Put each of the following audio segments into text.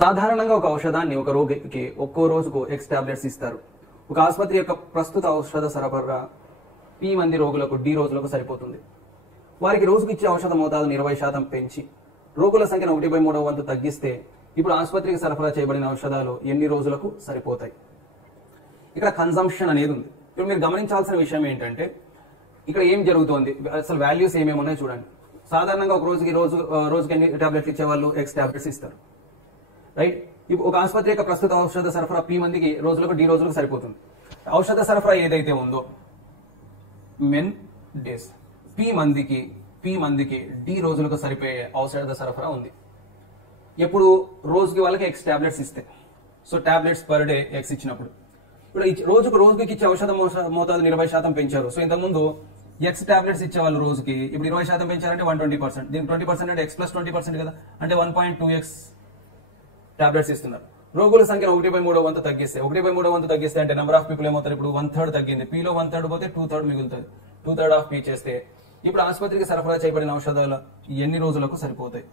సాధారణంగా ఒక ఔషధాన్ని ఒక రోగికి ఒక్కో రోజుకు ఎక్స్ టాబ్లెట్స్ ఇస్తారు. ఒక ఆసుపత్రి యొక్క ప్రస్తుత ఔషధ సరఫరా P మంది రోగులకు D రోజులకు సరిపోతుంది. వారికి రోజుకు ఇచ్చే ఔషధ మోతాదును 20% పెంచి రోగుల సంఖ్యను 1/3 వంతు తగ్గిస్తే ఇప్పుడు ఆసుపత్రికి సరఫరా చేయబడిన ఔషధాలు ఎన్ని రోజులకు సరిపోతాయి? ఇక్కడ కన్సంప్షన్ అనేది ఉంది. ఇప్పుడు మీరు గమనించాల్సిన విషయం ఏంటంటే ఇక్కడ ఏం జరుగుతోంది, అసలు వాల్యూస్ ఏమేమి ఉన్నాయో చూడండి. సాధారణంగా ఒక రోజుకి ఎన్ని టాబ్లెట్లు ఇచ్చేవాళ్ళు ఎక్స్ టాబ్లెట్స్ ఇస్తారు, రైట్? ఇప్పుడు ఒక ఆసుపత్రి యొక్క ప్రస్తుత ఔషధ సరఫరా P మందికి రోజులకు D రోజులకు సరిపోతుంది. ఔషధ సరఫరా ఏదైతే ఉందో మెన్ డేస్ P మందికి D రోజులకు సరిపోయే ఔషధ సరఫరా ఉంది. ఎప్పుడు రోజుకి వాళ్ళకి ఎక్స్ టాబ్లెట్స్ ఇస్తే, so tablets per D X ఇచ్చినప్పుడు ఇప్పుడు రోజుకి ఇచ్చే ఔషధ మోతాదు 20% పెంచారు. సో ఇంతకుముందు ఎక్స్ టాబ్లెట్స్ ఇచ్చేవాళ్ళు రోజుకి, ఇప్పుడు 20% పెంచారంటే 120%. దీనికి 20% అంటే ఎక్స్ ప్లస్ 20% కదా, అంటే 1.2x టాబ్లెట్స్ ఇస్తున్నారు. రోగుల సంఖ్య 1/3 వంతు తగ్గిస్తే 1/3 వంతు తగ్గిస్తే అంటే నెంబర్ ఆఫ్ పీపుల్ ఏమవుతారు, ఇప్పుడు 1/3 తగ్గింది. Pలో 1/3 పోతే 2/3 మిగులుతుంది. 2/3 ఆఫ్ P చేస్తే ఇప్పుడు ఆసుపత్రికి సరఫరా చేయబడిన ఔషధాలు ఎన్ని రోజులకు సరిపోతాయి?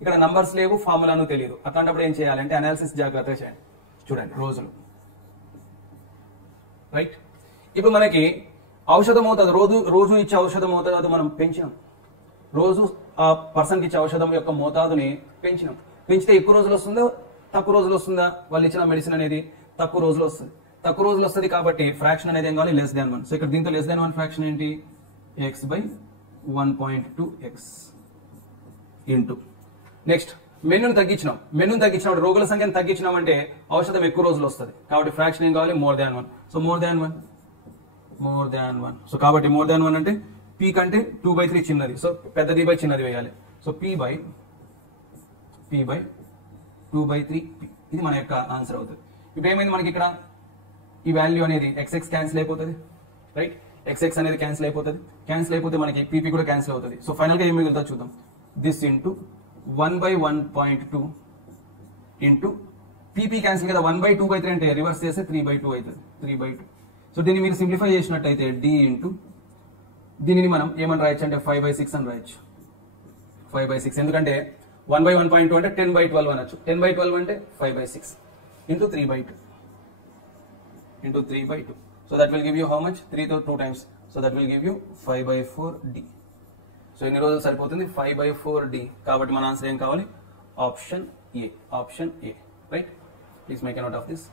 ఇక్కడ నంబర్స్ లేవు, ఫార్ములాను తెలియదు. అట్లాంటప్పుడు ఏం చేయాలంటే అనాలిసిస్ జాగ్రత్తగా చేయండి. చూడండి రోజులు, రైట్? ఇప్పుడు మనకి ఔషధ మోతాదు రోజు ఇచ్చే ఔషధ మోతాదు మనం పెంచాం. రోజు ఆ పర్సన్కి ఇచ్చే ఔషధం యొక్క మోతాదుని పెంచినాం. పెంచితే ఎక్కువ రోజులు వస్తుందో తక్కువ రోజులు వస్తుందా? వాళ్ళు ఇచ్చిన మెడిసిన్ అనేది తక్కువ రోజులు వస్తుంది కాబట్టి ఫ్రాక్షన్ అనేది ఏం కావాలి, <1. సో ఇక్కడ దీంతో <1 ఫ్రాక్షన్ ఏంటి, x/1.2x ఇంటూ నెక్స్ట్ మెనూని తగ్గించినప్పుడు రోగుల సంఖ్యను తగ్గించినామంటే ఔషధం ఎక్కువ రోజులు వస్తుంది కాబట్టి ఫ్రాక్షన్ ఏం కావాలి, <1. So more than one. So కాబట్టి <1 అంటే P కంటే 2/3 చిన్నది, సో పెద్దది బై చిన్నది వేయాలి. సో P బై 2/3 ఇది మన యొక్క ఆన్సర్ అవుతుంది. ఇప్పుడు ఏమైంది మనకి ఇక్కడ ఈ వాల్యూ అనేది XX క్యాన్సిల్ అయిపోతుంది, రైట్? XX అనేది క్యాన్సిల్ అయిపోతే మనకి PP కూడా క్యాన్సిల్ అవుతుంది. సో ఫైనల్ గా ఏం మిగులుతుందో చూద్దాం. This into 1/1.2 into PP cancel కదా, 1/2/3 అంటే రివర్స్ చేస్తే 3/2 అవుతుంది, 3/2. సో దీన్ని మీరు సింప్లిఫై చేసినట్టయితే D ఇంటూ దీనిని మనం ఏమని రాయొచ్చు అంటే 5/6 అని రాయొచ్చు. 5/6 ఎందుకంటే 1/1.2 అంటే 10/12 అనొచ్చు. 10/12 అంటే 5/6 into 3/2 so that will give you how much, 3 తో 2 times, so that will give you 5/4D. So ఎన్ని రోజులు సరిపోతుంది, 5/4D. కాబట్టి మన ఆన్సర్ ఏం కావాలి, option A, right? Please make a note of this.